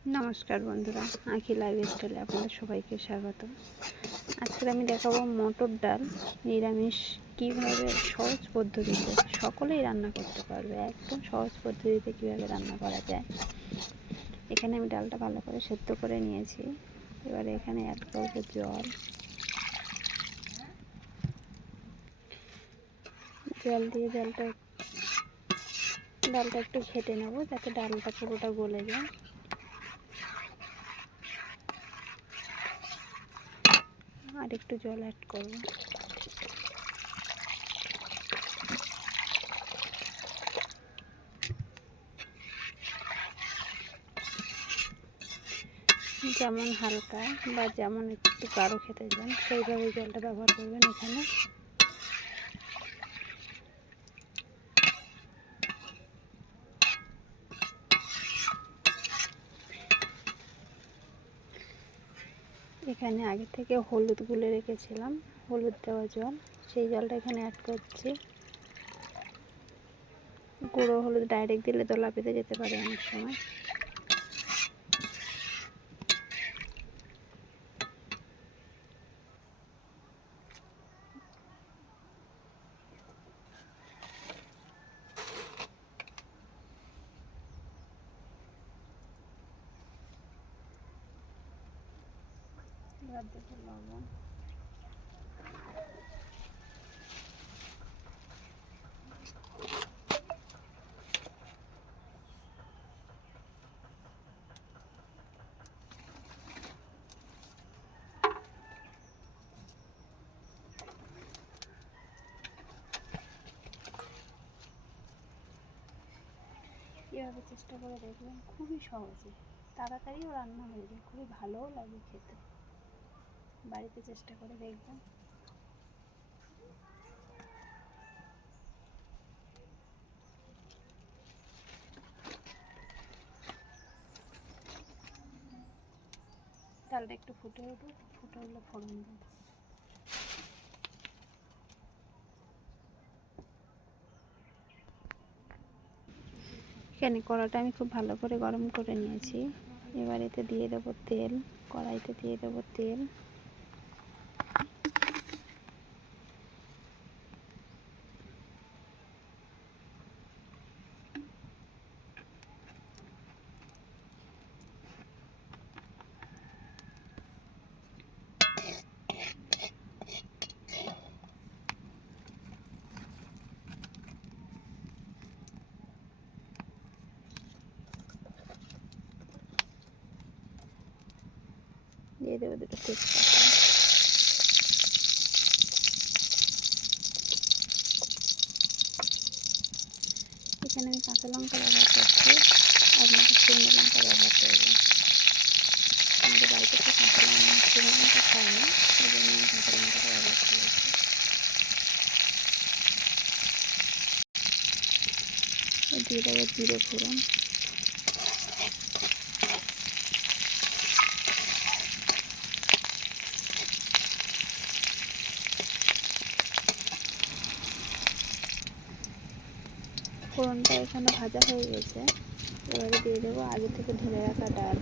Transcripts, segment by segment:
নমস্কার বন্ধুরা, আঁখি লাইফস্টাইলে আপনাদের সবাইকে স্বাগত। আজকে আমি দেখাবো মটর ডাল নিরামিষ কীভাবে সহজ পদ্ধতিতে সকলেই রান্না করতে পারবে। একদম সহজ পদ্ধতিতে কীভাবে রান্না করা যায়। এখানে আমি ডালটা ভালো করে সেদ্ধ করে নিয়েছি। এবারে এখানে অ্যাড করব জল দিয়ে ডালটা একটু ঘেটে নেব যাতে ডালটা পুরোটা গলে যায়। আর একটু জল অ্যাড করব। যেমন হালকা বা যেমন একটু গাঢ় খেতে চান সেইভাবে জলটা ব্যবহার করবেন। এখানে আগে থেকে হলুদ গুলে রেখেছিলাম, হলুদ দেওয়া জল, সেই জলটা এখানে অ্যাড করছি। গুঁড়ো হলুদ ডাইরেক্ট দিলে দলা পেতে যেতে পারে অনেক সময়। এবার দেবো লবণ, এভাবে চেষ্টা করে দেখবেন, খুবই সহজে তাড়াতাড়িও রান্না হয়ে যায়, খুবই ভালোও লাগে খেতে। বাড়িতে চেষ্টা করে দেখবেন। ডালটা একটু ফুটে উঠুক, ফুটে উঠলে ফোড়ন দেবো। এখানে কড়াটা আমি খুব ভালো করে গরম করে নিয়েছি। এবার এতে দিয়ে দেবো তেল, কড়াইতে দিয়ে দেবো তেল। দিয়ে দেবো দুটো তেজপাতা। এখানে আমি কাঁচা লঙ্কা ব্যবহার করছি, আপনাদের শুকনো লঙ্কা ব্যবহার করবেন। আমাদের বাড়িতে তো কাঁচা লঙ্কা শুকনো লঙ্কা খায় না, সেই জন্য আমি কাঁচা লঙ্কাটা ব্যবহার করেছি। দিয়ে দেবো জিরে ফোড়ন, ফোড়নটা এখানে ভাজা হয়ে গেছে। এবারে দিয়ে দেবো আগে থেকে ঢেলে রাখা ডাল।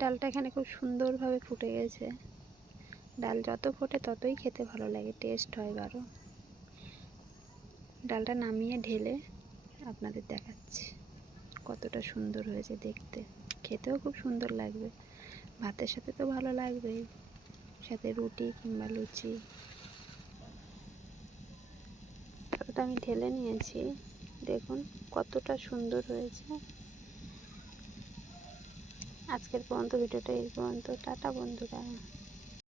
ডালটা এখানে খুব সুন্দরভাবে ফুটে গেছে। ডাল যত ফোটে ততই খেতে ভালো লাগে, টেস্ট হয় গাঢ়। ডালটা নামিয়ে ঢেলে আপনাদের দেখাচ্ছি কতটা সুন্দর হয়েছে দেখতে, খেতেও খুব সুন্দর লাগবে। ভাতের সাথে তো ভালো লাগবেই, সাথে রুটি কিংবা লুচি। ডালটা আমি ঢেলে নিয়েছি, দেখুন কতটা সুন্দর হয়েছে। আজকের পর্যন্ত ভিডিওটা এই পর্যন্ত। টাটা বন্ধুরা।